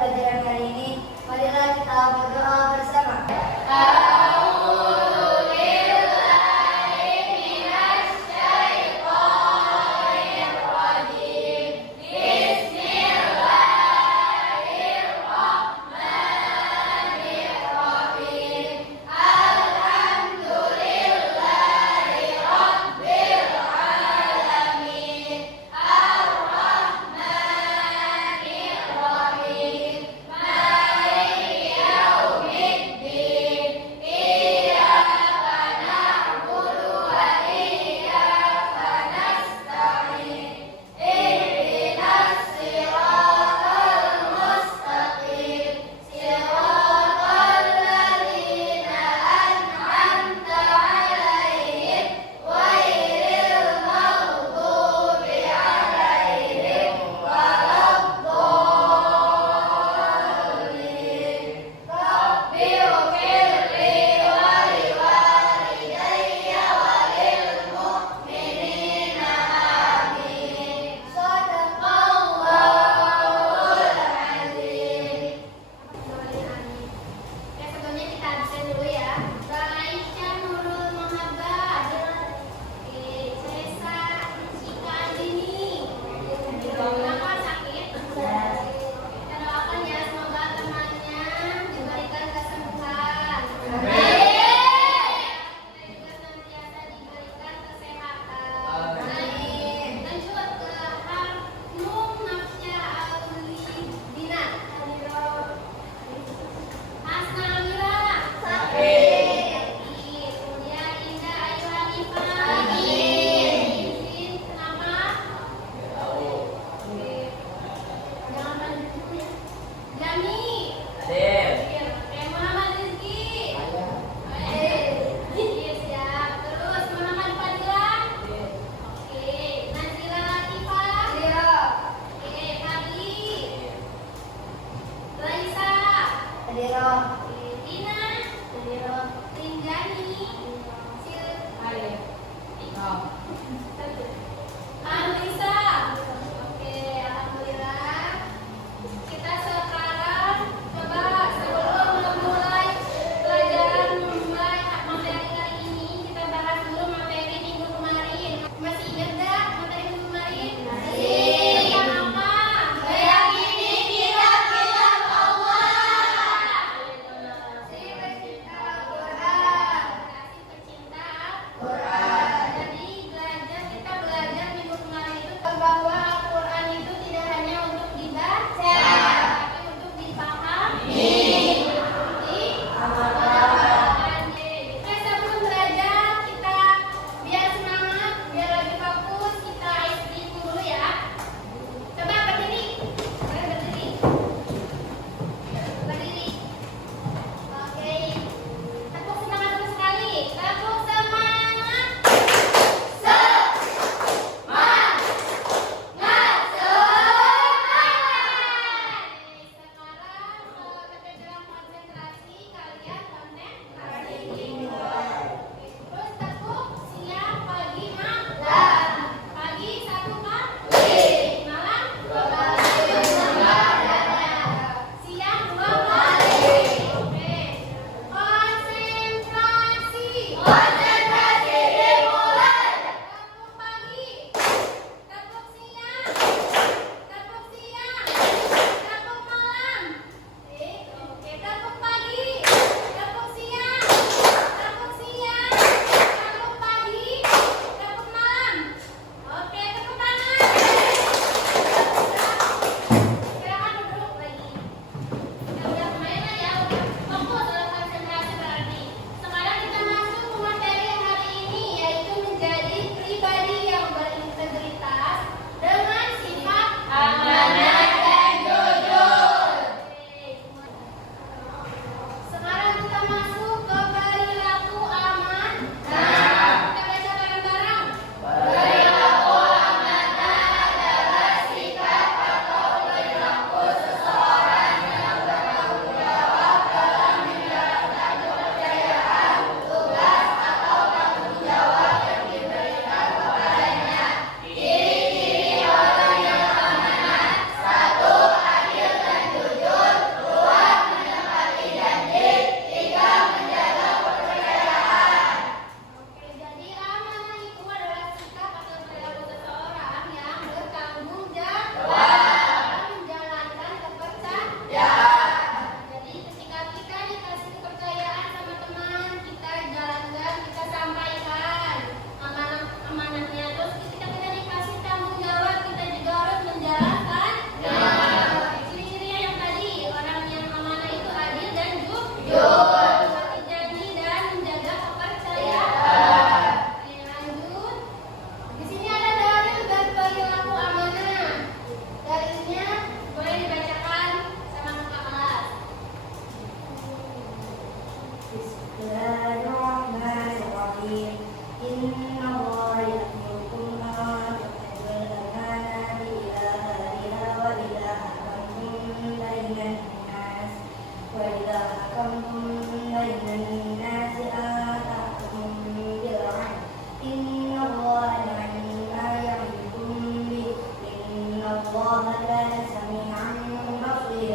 Pelajaran hari ini, marilah kita berdoa bersama.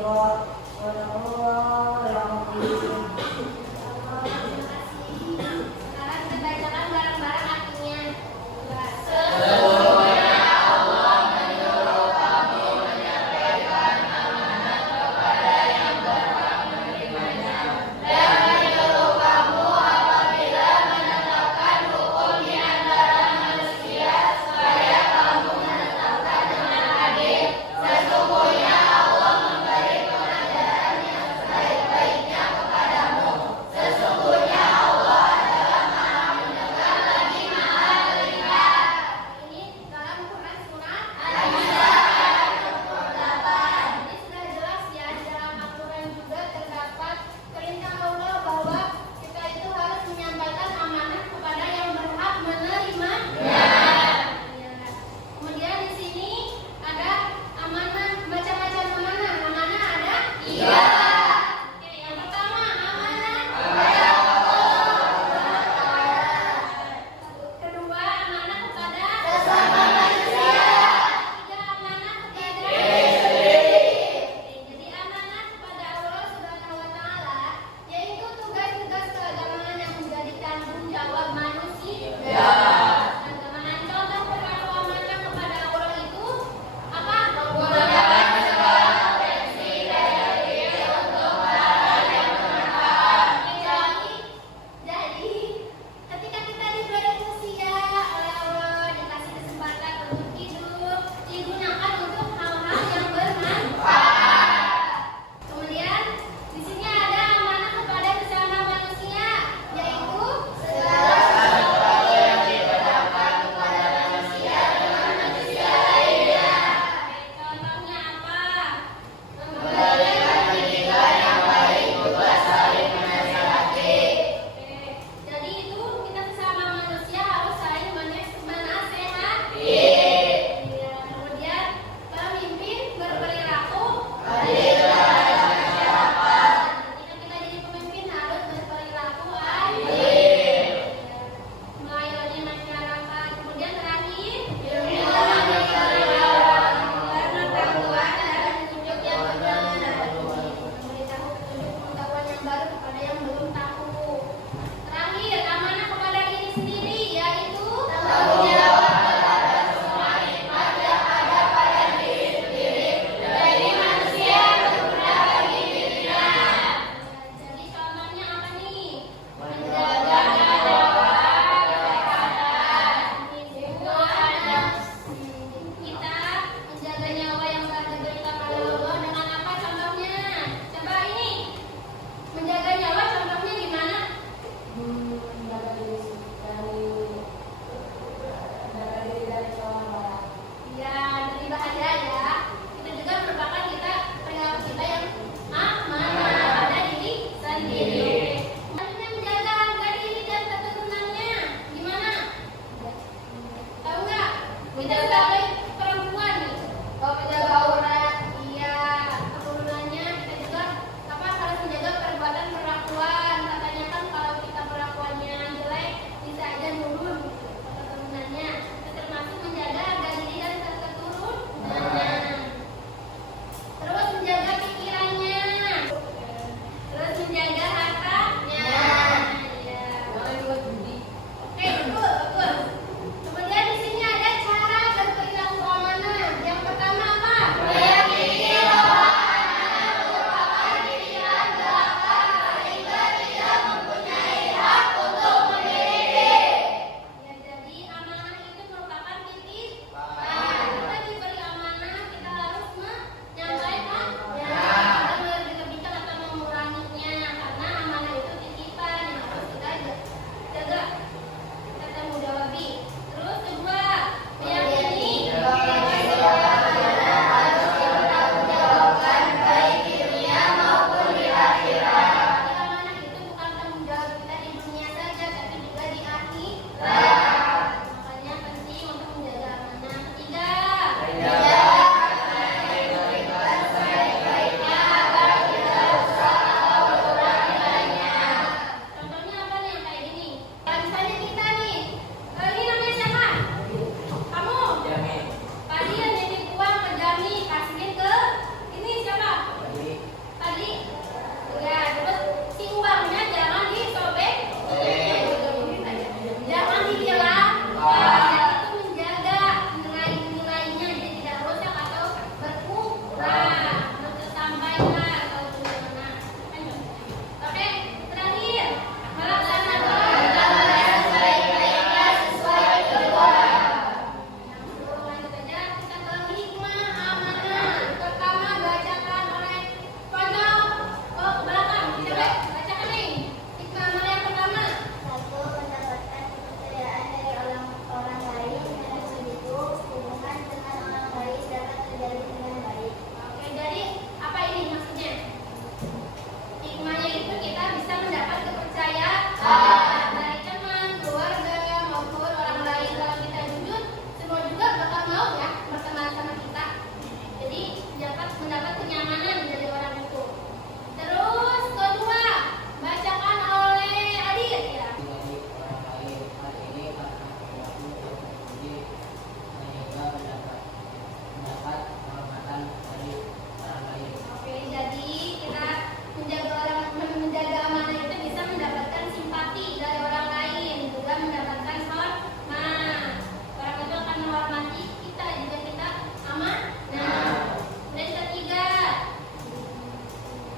Allah. Wallahu a'lam. Sekarang kita bacakan bareng-bareng artinya.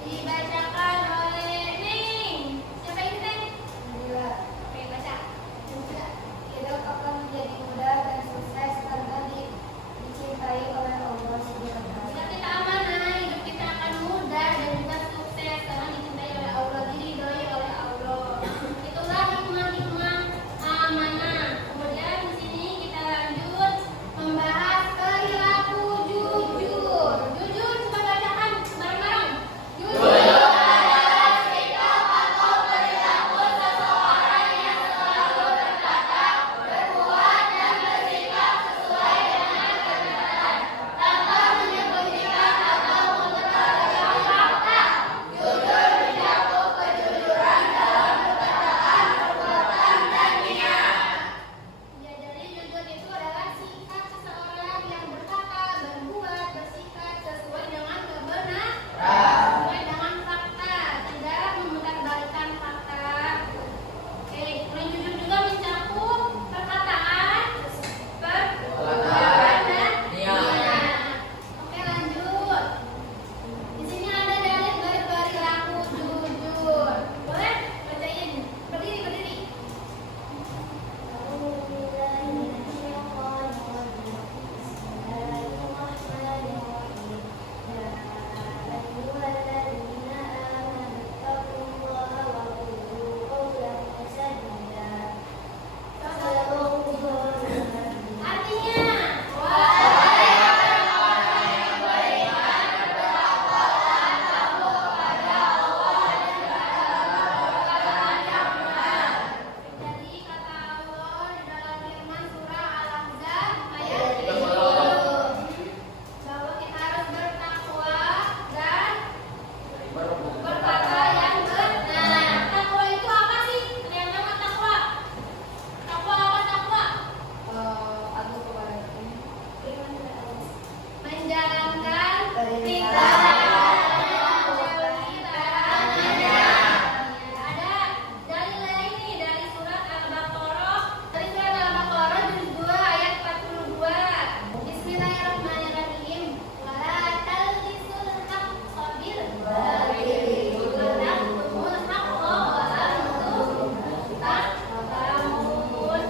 Dibacakan oleh Ning. Siapa ini, Neng? Nabila. Oke, baca. Hidup akan menjadi mudah dan sukses karena dicintai oleh Allah Subhanahu wa Jika Ta'ala. kita amanah, hidup kita akan mudah dan juga sukses karena dicintai oleh Allah, diridhoi oleh Allah. Itulah hikmah-hikmah amanah. Kemudian di sini kita lanjut membahas perilaku jujur. Jujur, coba bacakan bareng-bareng. Jujur adalah sikap atau perilaku seseorang yang selalu berkata, berbuat dan bersikap sesuai dengan kebenaran, tanpa menyembunyikan atau mengutarakan fakta. Jujur mencakup kejujuran dalam perkataan, perbuatan, dan niat. Ya, jadi jujur itu adalah sikap seseorang yang berkata, berbuat, bersikap sesuai dengan kebenaran, sesuai dengan fakta, tidak memutarbalikan fakta. Oke, kemudian jujur juga mencakup perkataan, perbuatan, dan niat. Oke, lanjut. Di sini ada dalil berperilaku jujur. Boleh bacain? Berdiri, berdiri. Artinya, wahai orang-orang yang beriman, bertakwalah kamu kepada Allah dan berbuatlah yang benar. Jadi kata Allah di dalam firman surah Al-Ahzab ayat 30 bahwa kita harus bertakwa dan berkata yang benar. Takwa itu apa sih? Ada yang tahu nggak takwa? Takwa apa takwa? Aku kepada Menjalankan perintah menjauhi larangannya. Ada dalil lain nih dari surat Al-Baqarah, dari surat Al-Baqarah juz 2 ayat 42. Bismillahirrahmanirrahim. Wala talbisul haqqa bil batil wa taktumul haqqa wa antum ta'lamun.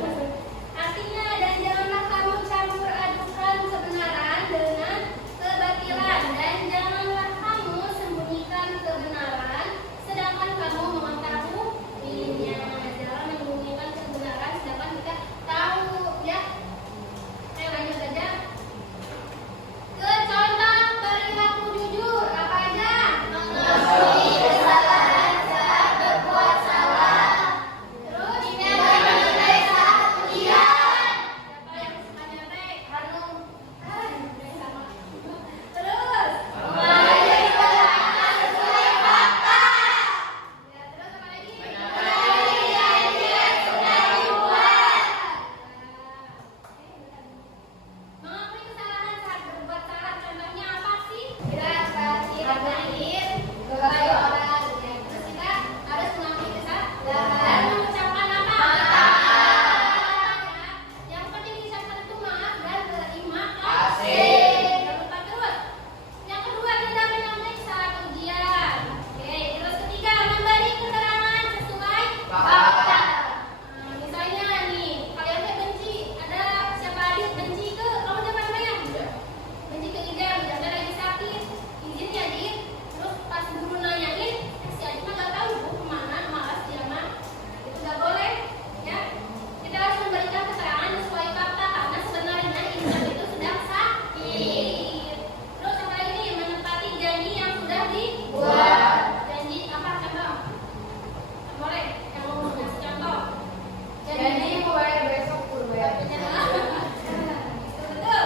Artinya, dan janganlah kamu campur adukan kebenaran dengan kebatilan, dan janganlah kamu sembunyikan kebenaran sedangkan kamu mengetahuinya. Jangan menyembunyikan kebenaran sedangkan kita tahu, ya. Ayo lanjut saja ke contoh perilaku jujur. Apa aja? Mengakui kesalahan saat berbuat salah. Terus tidak menilai saat ujian. Siapa yang suka nyontek? Hanum. Sama. Terus memahami kebenaran sesuai fakta. Ya, terus apa lagi? Mengenali janji yang sudah dibuat. Mengakui kesalahan saat berbuat salah, contohnya apa sih? Kita tidak berpikir kepada orang. Terus kita harus mengakui kesalahan dan mengucapkan apa? Maaf. Yang penting diucapkan itu maaf dan terima kasih. Jangan lupa terus. Yang kedua, tidak menonjol saat ujian. Oke, terus ketiga, memberi keterangan sesuai fakta. Misalnya nih, kalian tuh benci, ada siapa adik benci ke kamu siapa namanya? Benci ke Ida, Ida lagi sakit, izin ya Dik. Terus pas guru nanyain, si adik mah nggak tahu bu kemana, malas dia mah. Itu nggak boleh, ya. Kita harus memberikan keterangan sesuai fakta karena sebenarnya Ida itu sedang sakit. Terus apa lagi nih? Menepati janji yang sudah dibuat. Janji apa contoh? Boleh, yang mau ngasih contoh. Jadi mulai besok kuliah. Betul.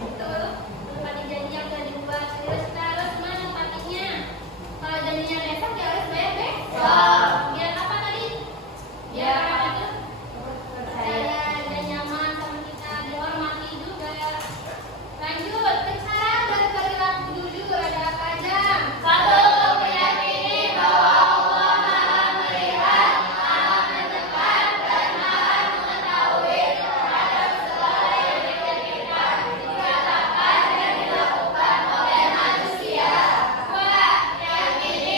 Betul. Menepati janji yang sudah dibuat. Terus kita harus menepatinya. Kalau janjinya besok ya harus bayar besok. Biar apa tadi? Biar apa itu? Percaya dan nyaman sama kita, dihormati juga. Lanjut ke cara berperilaku jujur ada apa aja? Satu, meyakini bahwa Allah Maha melihat, Maha mendengar, dan Maha mengetahui terhadap segala yang dipikirkan, dikatakan, dan dilakukan oleh manusia. Dua, meyakini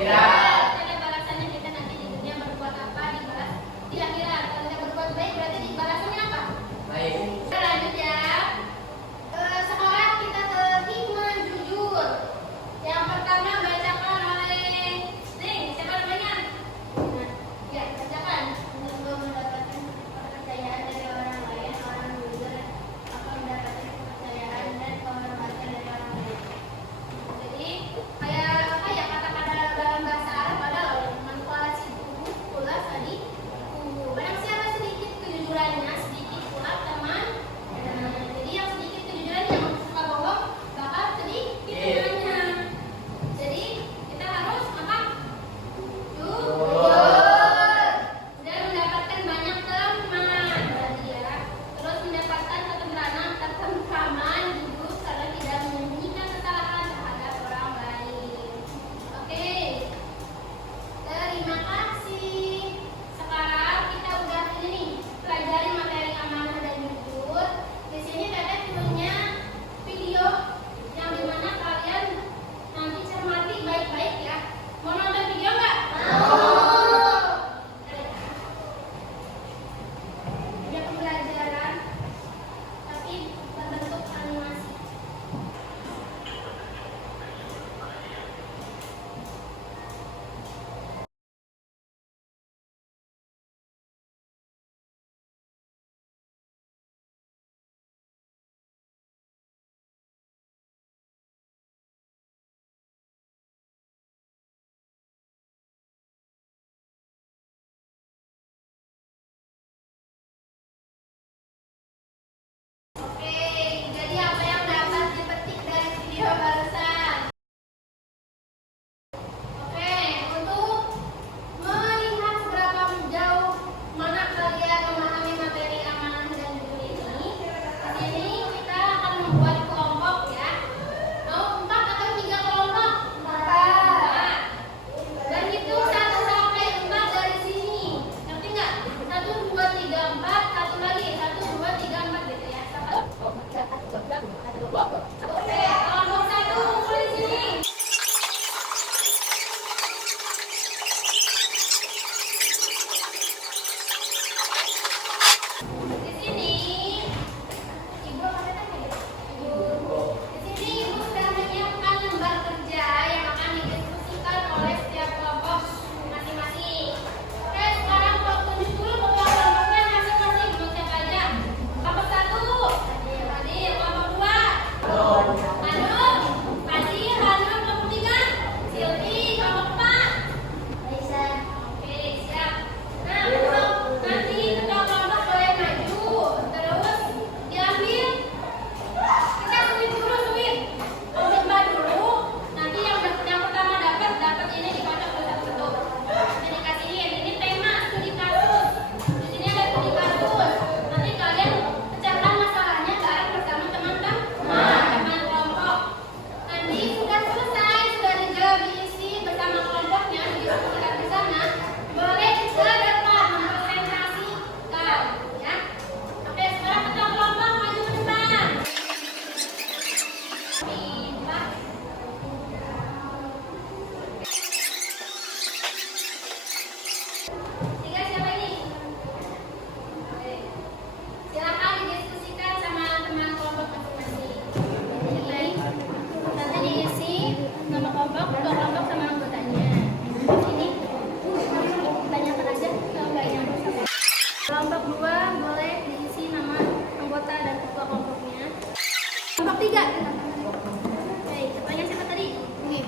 Ada balasannya kita nanti di dunia berbuat apa dibalas di akhirat. Kalau kita berbuat baik berarti di balasannya apa? Baik. Kita lanjut ya. Sekarang kita ke hikmah jujur. Yang pertama bacakan oleh siapa namanya? Nah, ya bacakan. Untuk mendapatkan kepercayaan dari orang lain, orang jujur akan mendapatkan kepercayaan dan kehormatan dari orang lain. Jadi kayak apa ya kata-kata dalam bahasa Arab adalah manfaat situ pula tadi. Barang siapa sedikit kejujurannya, sedikit pula teman. Jadi yang sedikit kejujuran yang suka bohong bakal sedikit temannya. Jadi kita harus apa? Jujur dan mendapatkan banyak teman. Berarti ya. Terus mendapatkan ketentraman, jujur karena tidak menyembunyikan kesalahan terhadap orang lain. Oke. Terima kasih. Sekarang kita udah ini nih, pelajari materi amanah dan jujur. Di sini Teteh punya video yang dimana kalian nanti cermati baik-baik ya. Mau nonton video nggak? Video pembelajaran tapi berbentuk animasi. Oke, jadi apa yang dapat dipetik dari video barusan? Oke, untuk melihat seberapa jauh mana kalian memahami materi amanah dan jujur ini, di sini kita akan membuat kelompok ya. Mau 4 atau 3 kelompok? 4. Dan hitung 1 sampai 4 dari sini. Ngerti nggak? 1, 2, 3, 4. Satu lagi 1, 2, 3, 4 gitu ya. Oke, kelompok 1 kumpul di sini. Di sini, Ibu apa tadi? Ibu. Di sini Ibu sudah menyiapkan lembar kerja yang akan didiskusikan oleh setiap kelompok masing-masing. Oke, sekarang Pak tunjuk dulu ketua kelompoknya masing-masing. Mau siapa aja? Kelompok 1, Adil. Kelompok 2, Hanum. Fadil, Hanum. Kelompok 3, Silvi. Kelompok 4, Aisyah. Oke, siap. Nah, untuk nanti ketua kelompok boleh maju. Terus diambil. Kita suit dulu, suit. Lomba dulu. Nanti yang pertama dapat ini dikocok satu-satu. Jadi dikasih ini tema studi kasus. Di sini ada studi kasus. Nanti kalian pecahkan masalahnya bareng bersama teman-teman kelompok. Nanti sudah selesai, sudah dijawab diisi bersama kelompoknya, didiskusikan bersama. Boleh ke depan mempresentasikan, ya. Oke, sekarang ketua kelompok maju ke depan. Pintar. Tiga siapa ini? Oke. Silakan didiskusikan sama teman kelompok masing-masing. Jadi nanti diisi nama kelompok, ketua kelompok sama anggotanya. Ini tanyakan aja kalau nggak nyambung sama. Kelompok 2 boleh diisi nama anggota dan ketua kelompoknya. Kelompok 3. Oke, ketuanya siapa tadi? Nih.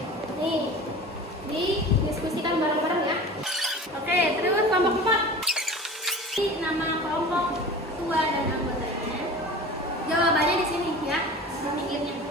Didiskusikan bareng-bareng ya. Oke, terus kelompok 4. Ini nama kelompok ketua dan anggotanya. Jawabannya di sini ya, di pinggirnya.